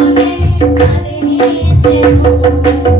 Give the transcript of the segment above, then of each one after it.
Thank you.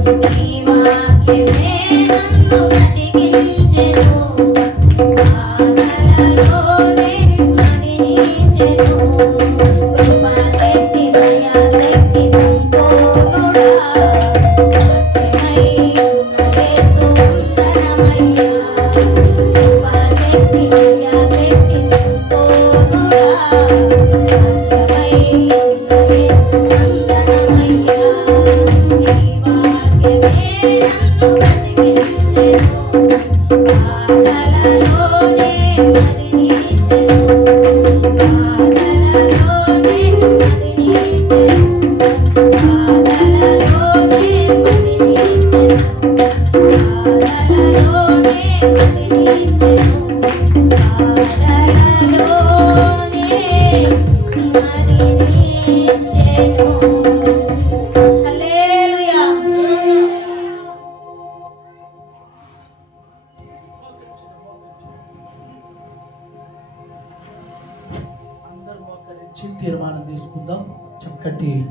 అందరూ తీర్మానం తీసుకుందాం. చక్కటి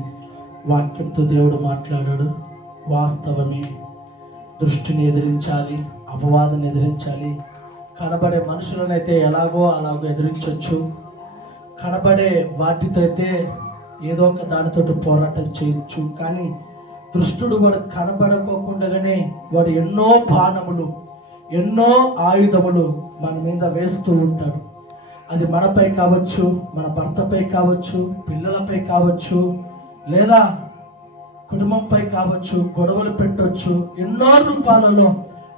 వాక్యంతో దేవుడు మాట్లాడాడు. వాస్తవమే. దృష్టిని ఎదిరించాలి అపవాదం ఎదిరించాలి. కనబడే మనుషులనైతే ఎలాగో అలాగో ఎదిరించవచ్చు కనబడే వాటితో అయితే ఏదో ఒక దానితో పోరాటం చేయొచ్చు. కానీ దృష్టుడు వాడు కనబడకోకుండానే వాడు ఎన్నో బాణములు ఎన్నో ఆయుధములు మన మీద వేస్తూ ఉంటాడు. అది మనపై కావచ్చు మన భర్తపై కావచ్చు పిల్లలపై కావచ్చు లేదా కుటుంబంపై కావచ్చు గొడవలు పెట్టవచ్చు ఎన్నో రూపాలలో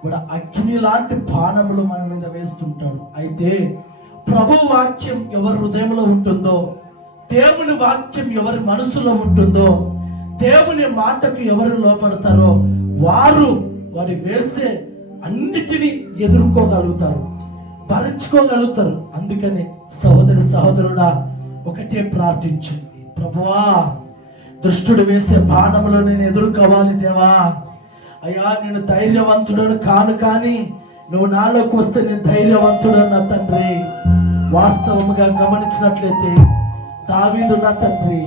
కూడా అగ్ని లాంటి బాణములు మన మీద వేస్తుంటాడు. అయితే ప్రభు వాక్యం ఎవరి హృదయంలో ఉంటుందో దేవుని వాక్యం ఎవరి మనసులో ఉంటుందో దేవుని మాటకు ఎవరు లోపడతారో వారు వారి వేసే అన్నిటినీ ఎదుర్కోగలుగుతారు. భరించుకోగలుగుతారు. అందుకని సహోదరి సహోదరుడా ఒకటే ప్రార్థించండి ప్రభువా దుష్టుడు వేసే బాణములో నేను ఎదుర్కోవాలి దేవా. అయ్యా నేను ధైర్యవంతుడను కాను కానీ నువ్వు నాలోకి వస్తే నేను ధైర్యవంతుడు నా తండ్రి. వాస్తవముగా గమనించినట్లయితే దావీదు నా తండ్రి.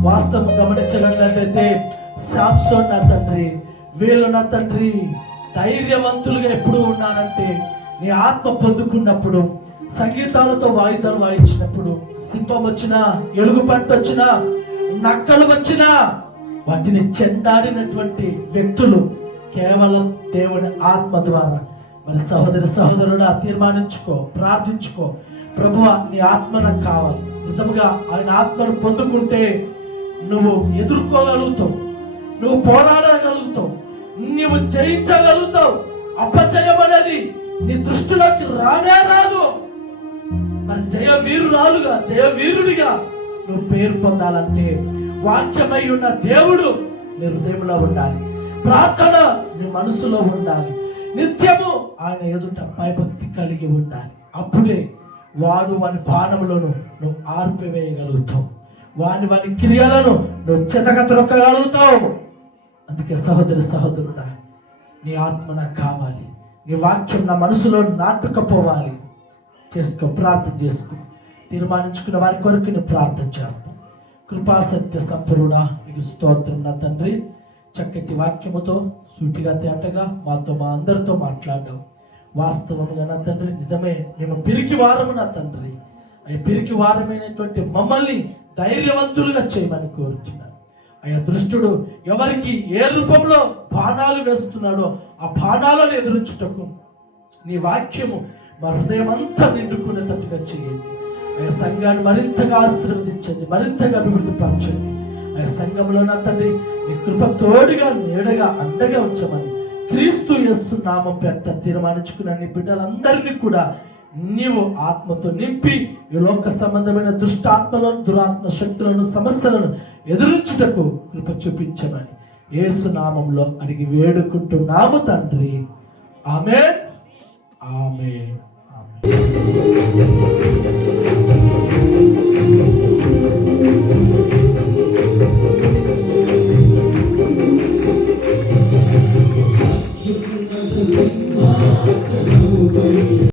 వాస్తవం గమనించినట్లయితే శాంసోన్ నా తండ్రి. వీళ్ళు నా తండ్రి. ధైర్యవంతులుగా ఎప్పుడు ఉన్నారంటే నీ ఆత్మ పొందుకున్నప్పుడు సంగీతాలతో వాయిదాలు వాయించినప్పుడు సింహం వచ్చినా ఎలుగు పంట వచ్చినా నక్కలు వచ్చినా వాటిని చెందాడినటువంటి వ్యక్తులు కేవలం దేవుని ఆత్మ ద్వారా. మరి సహోదరి సహోదరుడా తీర్మానించుకో ప్రార్థించుకో. ప్రభు నీ ఆత్మ నాకు కావాలి. నిజంగా ఆయన ఆత్మను పొందుకుంటే నువ్వు ఎదుర్కోగలుగుతావు. నువ్వు పోరాడగలుగుతావు. నువ్వు జయించగలుగుతావు. అపజయం నీ దృష్టిలోకి రానే రాదు. మరి జయ వీరురాలుగా జయ వీరుడిగా నువ్వు పేరు పొందాలంటే వాక్యమై ఉన్న దేవుడు నీ హృదయంలో ఉండాలి. ప్రార్థన నీ మనసులో ఉండాలి. నిత్యము ఆయన ఎదుట భయభక్తి కలిగి ఉండాలి. అప్పుడే వాడు వాని బాణములను నువ్వు ఆర్పివేయగలుగుతావు. వాని వాని క్రియలను నువ్వు చెతక త్రొక్కగలుగుతావు. అందుకే సహోదరి సహోదరుడా నీ ఆత్మ నాకు కావాలి. నీ వాక్యం నా మనసులో నాటుకపోవాలి. చేసుకో ప్రార్థన చేసుకో. తీర్మానించుకున్న వారి కొరకు నేను ప్రార్థన చేస్తాను. కృపాసత్య సంపరుడా నీకు స్తోత్రం నా తండ్రి. చక్కటి వాక్యముతో సూటిగా తేటగా మాతో మా అందరితో మాట్లాడడం వాస్తవముగా నా తండ్రి. నిజమే మేము పిరికి వారము నా తండ్రి. అవి పిరికి వారమైనటువంటి మమ్మల్ని ధైర్యవంతులుగా చేయమని కోరుతున్నాను అయ్యా దృష్టుడు ఎవరికి ఏ రూపంలో బాణాలు వేస్తున్నాడో ఆ బాణాలను ఎదురించుటకు నీ వాక్యము మా హృదయం అంతా నిండుకునేటట్టుగా చేయండి. ఆ సంఘాన్ని మరింతగా ఆశీర్వదించండి మరింతగా అభివృద్ధి పరచండి. ఆ సంఘంలో నా తండ్రి నీ కృప తోడుగా నీడగా అండగా ఉంచమని క్రీస్తు యేసు నామం పెట్ట తీర్మానించుకున్న నీ బిడ్డలందరినీ కూడా నీవు ఆత్మతో నింపి ఈ లోక సంబంధమైన దుష్టాత్మలను దురాత్మ శక్తులను సమస్యలను ఎదురించుటకు కృప చూపించమని ఏసు నామంలో అడిగి వేడుకుంటున్నాము తండ్రి. ఆమె ఆమె ఆమె